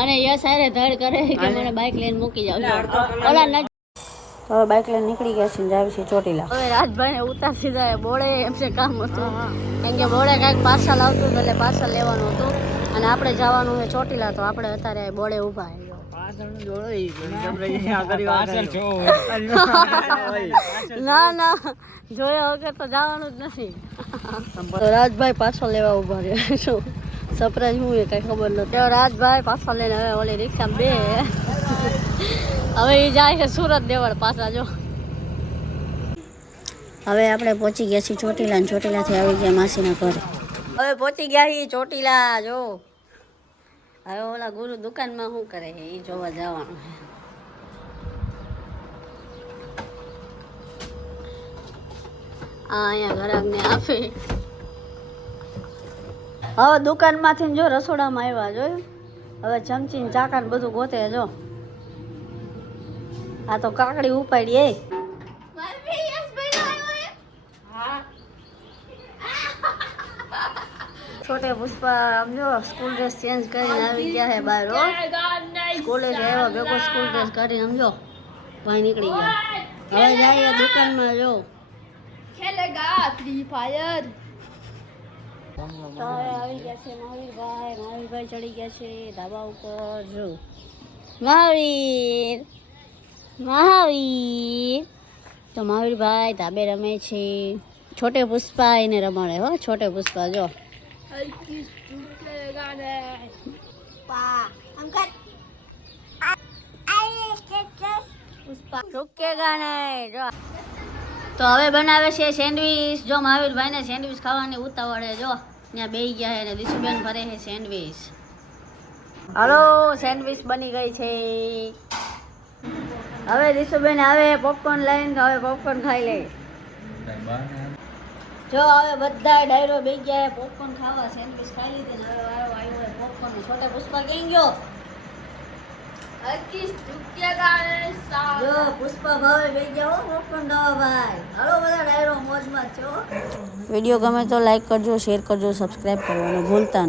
અને યસ હારે ધડ કરે કે મને બાઇક લઈને મૂકી જાવ. હવે બાઇક લઈને નીકળી ગયા છે, જાવી છે ચોટીલા. હવે રાજભાઈ ને ઉતારી જાય બોળે એમ છે કામ હતું, કેમ કે બોળે કાંઈક પાર્સલ આવતું એટલે પાર્સલ લેવાનું હતું અને આપણે જવાનું છે ચોટીલા. તો આપણે અત્યારે બોળે ઊભા ના ના જોયા વગર તો જવાનું જ નથી. તો રાજભાઈ પાછળ લેવા ઉભા રહ્યા. શું સરપ્રાઈઝ હું એ કઈ ખબર નથી. રાજભાઈ પાછળ લઈને હવે ઓલી રિક્ષા બે હવે એ જાય છે સુરત દેવળ પાછા. જો હવે આપણે પહોંચી ગયા છીએ ચોટીલા, ચોટીલાથી આવી ગયા માસીના ઘરે. હવે પહોંચી ગયા છીએ ચોટીલા. જો હવે ઓલા ગુરુ દુકાનમાં શું કરે છે એ જોવા જવાનું છે. અહીંયા ઘરાકને આપે. હવે દુકાનમાંથી જો રસોડામાં આવ્યા જોયું. હવે ચમચી ને ચાકા ને બધું ગોતે. જો આ તો કાકડી ઉપાડી. એ છોટે પુષ્પા આમ જો સ્કૂલ ડ્રેસ ચેન્જ કરીને આવી ગયા છે બહાર. સ્કૂલે આવ્યા ભેગો સ્કૂલ ડ્રેસ કાઢીને સમજો ભાઈ નીકળી ગયા. હવે જાય દુકાનમાં. જો ખેલેગા ફ્રી ફાયર. તો હવે આવી ગયા છે મહાવીરભાઈ ચડી ગયા છે ધાબા ઉપર. જો મહાવીર તો મહાવીરભાઈ ધાબે રમે છે. છોટે પુષ્પા એને રમાડે હો. છોટે પુષ્પા જો તો હવે બનાવે છે સેન્ડવીચ. જો મહાવીરભાઈ ને સેન્ડવીચ ખાવાની ઉતાવળે. જો ત્યાં બેસી ગયા છે ને દિશુબેન ભરે છે સેન્ડવીચ. હાલો સેન્ડવીચ બની ગઈ છે. હવે દિશુબેન આવે પોપકોર્ન લઈને. હવે પોપકોર્ન ખાઈ લે. જો હવે બધા ડાયરો બેસી ગયા પોપકોર્ન ખાવા. સેન્ડવીચ ખાઈ લીધી ને હવે વારો આવ્યો પોપકોર્ન. છોટે પુષ્પા કેમ ગયો? જો પુષ્પા ભાવે બેસી ગયા પોપકોર્ન ખાવા ભાઈ. હાલો બધા ડાયરો મોજમાં છો. વિડીયો ગમે તો લાઈક કરજો, શેર કરજો, સબસ્ક્રાઈબ કરવાનું ભૂલતા નહીં.